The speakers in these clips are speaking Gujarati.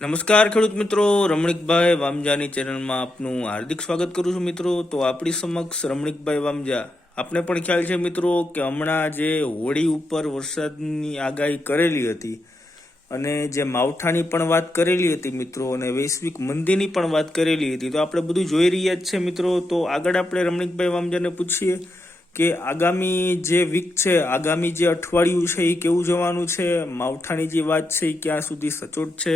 નમસ્કાર ખેડૂત મિત્રો, રમણીકભાઈ વામજાની ચેનલમાં આપનું હાર્દિક સ્વાગત કરું છું મિત્રો. તો આપણી સમક્ષ રમણીકભાઈ વામજા. આપને પણ ખ્યાલ છે મિત્રો કે હમણાં જે હોળી ઉપર વરસાદની આગાહી કરેલી હતી અને જે માવઠાની પણ વાત કરેલી હતી મિત્રો, અને વૈશ્વિક મંદીની પણ વાત કરેલી હતી, તો આપણે બધું જોઈ રહ્યા જ છે મિત્રો. તો આગળ આપણે રમણીકભાઈ વામજાને પૂછીએ કે આગામી જે વીક છે, આગામી જે અઠવાડિયું છે એ કેવું જવાનું છે, માવઠાની જે વાત છે એ ક્યાં સુધી સચોટ છે,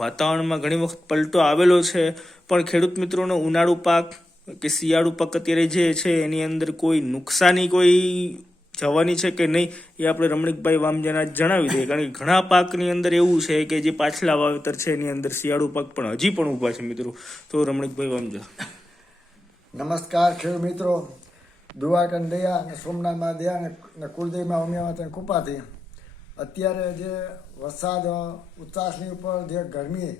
વાતાવરણમાં ઘણી વખત પલટો આવેલો છે, પણ ખેડૂત મિત્રોનો ઉનાળુ પાક કે શિયાળુ પાક અત્યારે જે છે એની અંદર કોઈ નુકસાની કોઈ જવાની છે કે નહીં, એ આપણે રમણીકભાઈ વામજાના જણાવી દઈએ. કારણ કે ઘણા પાકની અંદર એવું છે કે જે પાછલા વાવેતર છે એની અંદર શિયાળુ પાક પણ હજી પણ ઊભા છે મિત્રો. તો રમણીકભાઈ વામજા. નમસ્કાર ખેડૂત મિત્રો, દ્વારકા દયા અને સોમનાથમાં દયા અને કુલદેવીમાં ઉમિયામાં તેને કૃપાથી અત્યારે જે વરસાદ ઉતાસની ઉપર જે ગરમી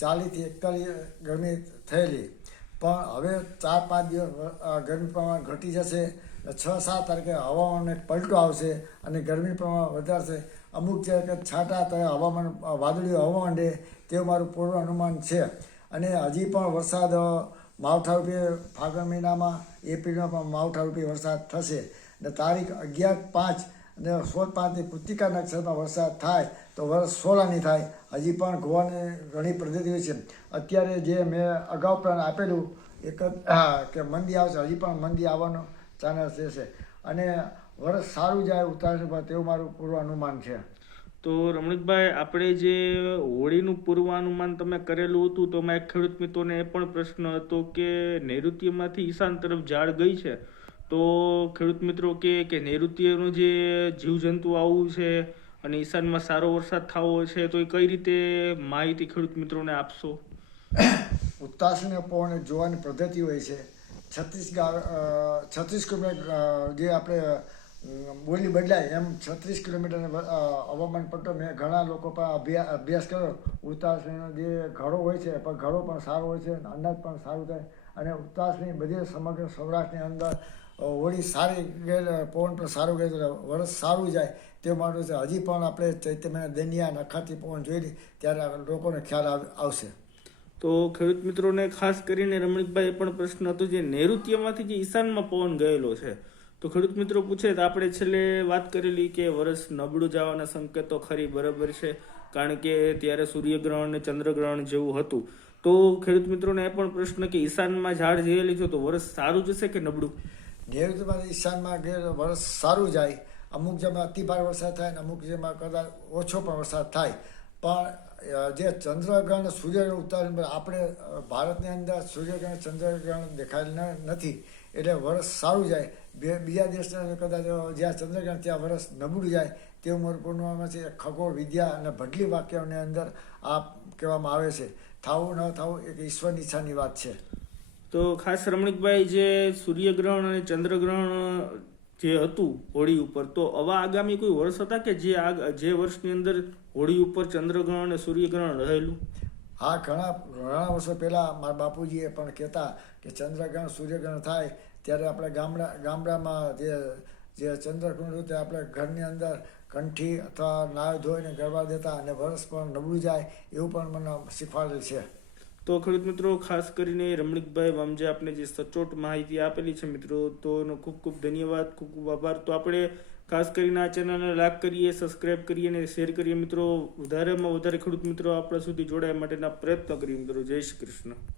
40 થી 41 ગરમી થયેલી, પણ હવે 4-5 દિવસ ગરમી પ્રમાણ ઘટી જશે. 6-7 તારીખે હવામાન એક પલટો આવશે અને ગરમી પ્રમાણ વધારશે. અમુક જે છાંટા ત્યારે હવામાન વાદળીઓ હવા માંડે તેવું મારું પૂર્વ અનુમાન છે. અને હજી પણ વરસાદ માવઠારૂપે ફાગણ મહિનામાં એપ્રિલમાં પણ માવઠારૂપે વરસાદ થશે. અને તારીખ 11/5 અને 16/5 કૃતિકા નક્ષત્રમાં વરસાદ થાય તો વર્ષ 16 થાય. હજી પણ ગોવાની ઘણી પદ્ધતિઓ છે. અત્યારે જે મેં અગાઉ પણ આપેલું એક કે મંદી આવશે, હજી પણ મંદી આવવાનો ચાન્સ રહેશે અને વર્ષ સારું જાય ઉત્તરાયણ પર, તેવું મારું પૂર્વ અનુમાન છે. તો રમણીકભાઈ, આપણે જે હોળીનું પૂર્વાનુમાન તમે કરેલું હતું, તો એક ખેડૂત મિત્રોને એ પણ પ્રશ્ન હતો કે નૈઋત્યમાંથી ઈશાન તરફ ઝાડ ગઈ છે, તો ખેડૂત મિત્રો કે નૈઋત્યનું જે જીવજંતુ આવવું છે અને ઈશાનમાં સારો વરસાદ થવો છે, તો એ કઈ રીતે માહિતી ખેડૂત મિત્રોને આપશો? ઉત્તાસને પવન જોવાની પદ્ધતિ હોય છે. 36 કિલોમીટર જે આપણે બોલી બદલાય એમ 36 કિલોમીટર હવામાન પટ્ટો મેં ઘણા લોકો પણ અભ્યાસ કર્યો. ઉત્તાસનો જે ઘડો હોય છે, પણ ઘડો પણ સારો હોય છે, અનાજ પણ સારું થાય અને ઉત્તાસની બધી સમગ્ર સૌરાષ્ટ્રની અંદર હોળી સારી ગયેલ, પવન પણ સારું ગયેલું, વર્ષ સારું જાય તે માટે છે. હજી પણ આપણે ચૈત્ર મહિના દનિયા નખાતી પવન જોઈ ત્યારે લોકોને ખ્યાલ આવશે. તો ખેડૂત મિત્રોને ખાસ કરીને રમણીકભાઈ એ પણ પ્રશ્ન હતો, જે નૈઋત્યમાંથી જે ઈશાનમાં પવન ગયેલો છે, તો ખેડૂત મિત્રો પૂછે તો આપણે છેલ્લે વાત કરેલી કે વર્ષ નબળું જવાના સંકેતો ખરી બરાબર છે, કારણ કે ત્યારે સૂર્યગ્રહણ અને ચંદ્રગ્રહણ જેવું હતું. તો ખેડૂત મિત્રોને એ પણ પ્રશ્ન કે ઈશાનમાં ઝાડ જયેલી છે તો વર્ષ સારું જશે કે નબળું? નૈઋત્યમાં ઈશાનમાં વર્ષ સારું જાય. અમુક જેમાં અતિભાર વરસાદ થાય અને અમુક જેમાં કદાચ ઓછો પણ વરસાદ થાય, પણ જે ચંદ્રગ્રહણ સૂર્યગ્રહણ ઉત્તરાયણ આપણે ભારતની અંદર સૂર્યગ્રહણ ચંદ્રગ્રહણ દેખાયેલ નથી, એટલે વર્ષ સારું જાય. બીજા દેશના કદાચ જ્યાં ચંદ્રગ્રહણ ત્યાં વર્ષ નબળું જાય તેવું મારું પૂર્ણમાં છે. ખગોળ વિદ્યા અને ભડલી વાક્યોની અંદર આ કહેવામાં આવે છે. થવું ન થવું એક ઈશ્વરની ઈચ્છાની વાત છે. તો ખાસ રમણીકભાઈ, જે સૂર્યગ્રહણ અને ચંદ્રગ્રહણ જે હતું હોળી ઉપર, તો આવા આગામી કોઈ વર્ષ હતા કે જે વર્ષની અંદર હોળી ઉપર ચંદ્રગ્રહણ અને સૂર્યગ્રહણ રહેલું? હા, ઘણા વર્ષો પહેલાં મારા બાપુજીએ પણ કહેતા કે ચંદ્રગ્રહણ સૂર્યગ્રહણ થાય ત્યારે આપણે ગામડામાં જે ચંદ્રગ્રહણ હતું તે આપણે ઘરની અંદર કંઠી અથવા નાય ધોઈને ગરબા દેતા અને વર્ષ પણ નબળું જાય એવું પણ મને શીખવાડેલ છે. તો ખેડૂત મિત્રો, ખાસ કરીને રમણીકભાઈ વામજા આપને જે સચોટ માહિતી આપેલી છે મિત્રો, તો એનો ખૂબ ખૂબ ધન્યવાદ, ખૂબ ખૂબ આભાર. તો આપણે ખાસ કરીને આ ચેનલને લાઈક કરીએ, સબસ્ક્રાઇબ કરીએ અને શેર કરીએ મિત્રો. વધારેમાં વધારે ખેડૂત મિત્રો આપણા સુધી જોડાયા માટેના પ્રયત્ન કરીએ મિત્રો. જય શ્રી કૃષ્ણ.